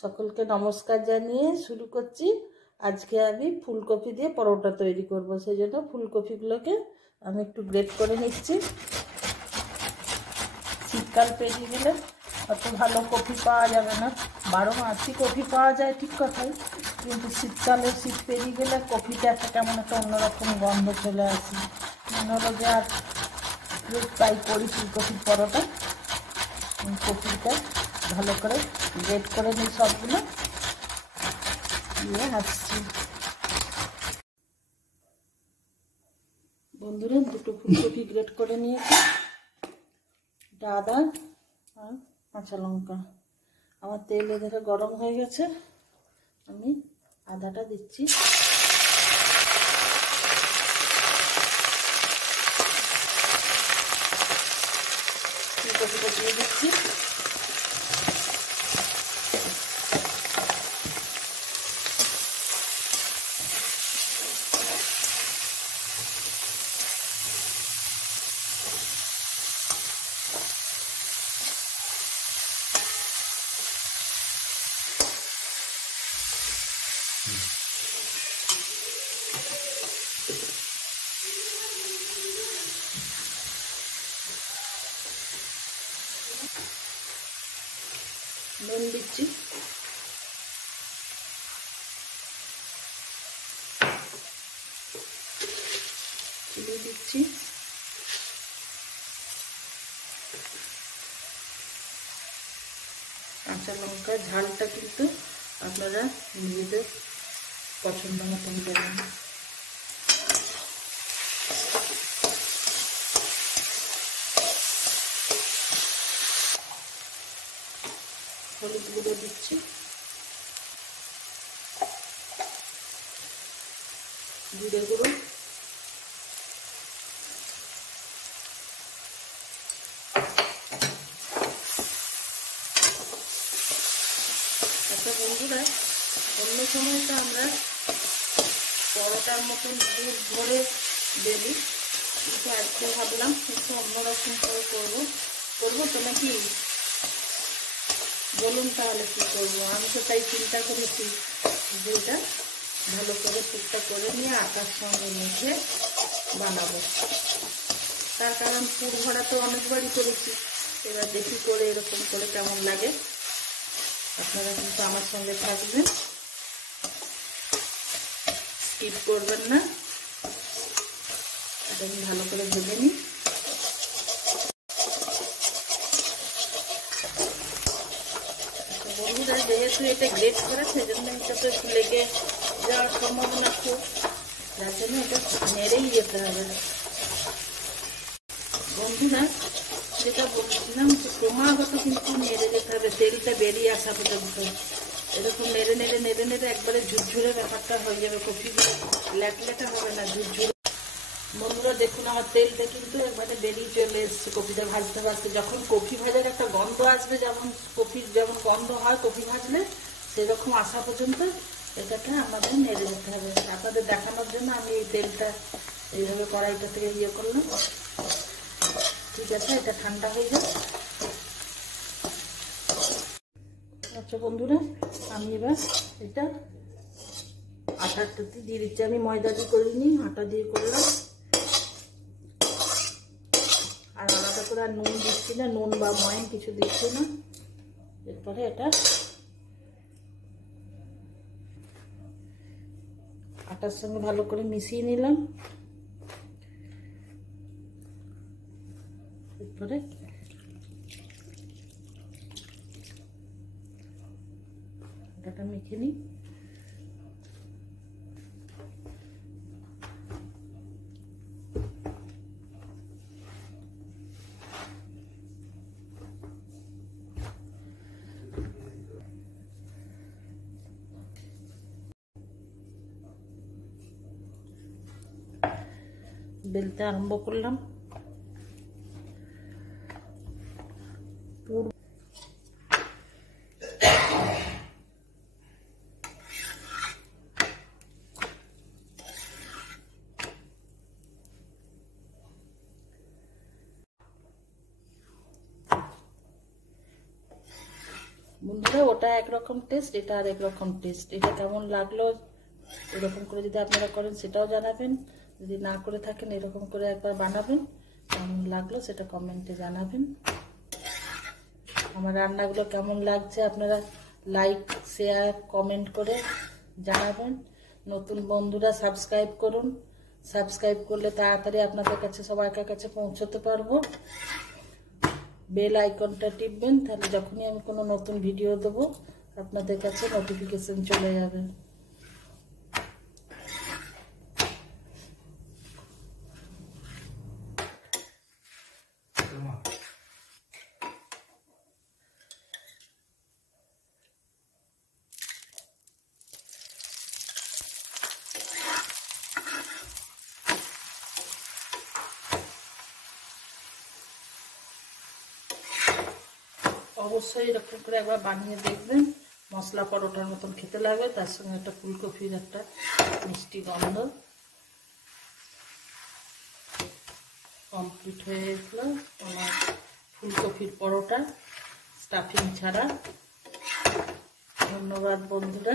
সকলকে নমস্কার জানিয়ে শুরু করছি। আজকে আমি ফুলকপি দিয়ে পরোটা তৈরি করব। সেই জন্য ফুলকপিগুলোকে আমি একটু গ্রেট করে নিচ্ছি। শীতকাল পেরিয়ে গেলে অত ভালো কপি পাওয়া যাবে না। 12 মাসই কপি পাওয়া যায় ঠিক কথাই, কিন্তু শীতকালে শীত পেরিয়ে গেলে কপিটা একটা কেমন একটা অন্যরকম গন্ধ চলে আসে। মনে হলো যে আর তাই করি ফুলকপির পরোটা। কপিটা ভালো করে গ্রেট করে নিই, সবগুলো দিয়ে আসছি। বন্ধুরা, দুটো ফুলকপি গ্রেট করে নিয়েছি, এটা আদা আর কাঁচা লঙ্কা। আমার তেল এধারে গরম হয়ে গেছে, আমি আদাটা দিচ্ছি। ফুলকপিটা দিয়ে দিচ্ছি। নুন দিচ্ছি, চিনি দিচ্ছি, কাঁচা লঙ্কা ঝালটা কিন্তু আপনারা নিজেদের পছন্দ মতন দেবেন। হলুদ গুঁড়ো দিচ্ছি, জিরে গুঁড়ো, আচ্ছা বন্ধুরা, অন্য সময় তো আমরা পরোটার মতন দুধ ভরে বেলি, কিন্তু আজকে ভাবলাম একটু অন্যরকম করে করবো তো নাকি বলুন, তাহলে কি করবো? আমি তো তাই চিন্তা করেছি যে এটা ভালো করে টুকটা করে নিয়ে আটার সঙ্গে মেখে বানাবো। তার কারণ পুর ভরা তো অনেকবারই করেছি, এবার দেখি করে এরকম করে কেমন লাগে। আপনারা কিন্তু আমার সঙ্গে থাকবেন, স্কিপ করবেন না। এটা আমি ভালো করে ভেজে নিই। বন্ধুরা, যেহেতু এটা গ্রেট করে, সেজন্য এটাতে লেগে যাওয়ার সম্ভাবনা খুব, যার জন্য এটা নেড়েই যেতে হবে। বন্ধুরা, যেটা বলছিলাম যে ক্রমাগত কিন্তু নেড়ে যেতে হবে, তেলটা বেরিয়ে আসা পর্যন্ত। এরকম নেড়ে নেড়ে নেড়ে নেড়ে একবারে ঝুরঝুরে ব্যাপারটা হয়ে যাবে, কপিগুলো ল্যাটলেটা হবে না, ঝুরঝুরে। বন্ধুরা দেখুন, আমার তেলটা কিন্তু একবারে বেরিয়ে চলে এসছে কপিটা ভাজতে ভাজতে। যখন কপি ভাজার একটা গন্ধ আসবে, যেমন কপির যেমন গন্ধ হয় কপি ভাজলে, সেরকম আসা পর্যন্ত এটাকে আমাদের নেড়ে যেতে হবে। আপনাদের দেখানোর জন্য আমি এই তেলটা এইভাবে কড়াইটা থেকে করলাম। ঠিক আছে, এটা ঠান্ডা হয়ে যাবে। আচ্ছা বন্ধুরা, আমি এবার এটা আটাটাতে দিয়ে দিচ্ছি। আমি ময়দা দিয়ে করিনি, আটা দিয়ে করলাম। আর আলাদা করে আর নুন দিচ্ছি না, নুন বা ময়ন কিছু দিচ্ছি না। এরপরে এটা আটার সঙ্গে ভালো করে মিশিয়ে নিলাম। এরপরে আটাটা মেখে নিই। বেলতে আরম্ভ করলাম। বন্ধুরা ওটা একরকম টেস্ট, এটা আর একরকম টেস্ট। এটা কেমন লাগলো এরকম করে যদি আপনারা করেন সেটাও জানাবেন, যদি না করে থাকেন এরকম করে একবার বানাবেন, কেমন লাগলো সেটা কমেন্টে জানাবেন। আমার রান্নাগুলো কেমন লাগছে আপনারা লাইক শেয়ার কমেন্ট করে জানাবেন। নতুন বন্ধুরা সাবস্ক্রাইব করুন, সাবস্ক্রাইব করলে তাড়াতাড়ি আপনাদের কাছে সবার কাছে পৌঁছতে পারবো। বেল আইকনটা টিপবেন, তাহলে যখনই আমি কোনো নতুন ভিডিও দেবো আপনাদের কাছে নোটিফিকেশন চলে যাবে। অবশ্যই এরকম করে একবার বানিয়ে দেখবেন, মশলা পরোটার মতন খেতে লাগবে, তার সঙ্গে একটা ফুলকপির একটা মিষ্টি গন্ধ। কমপ্লিট হয়ে গেল আমার ফুলকপির পরোটা স্টাফিং ছাড়া। ধন্যবাদ বন্ধুরা।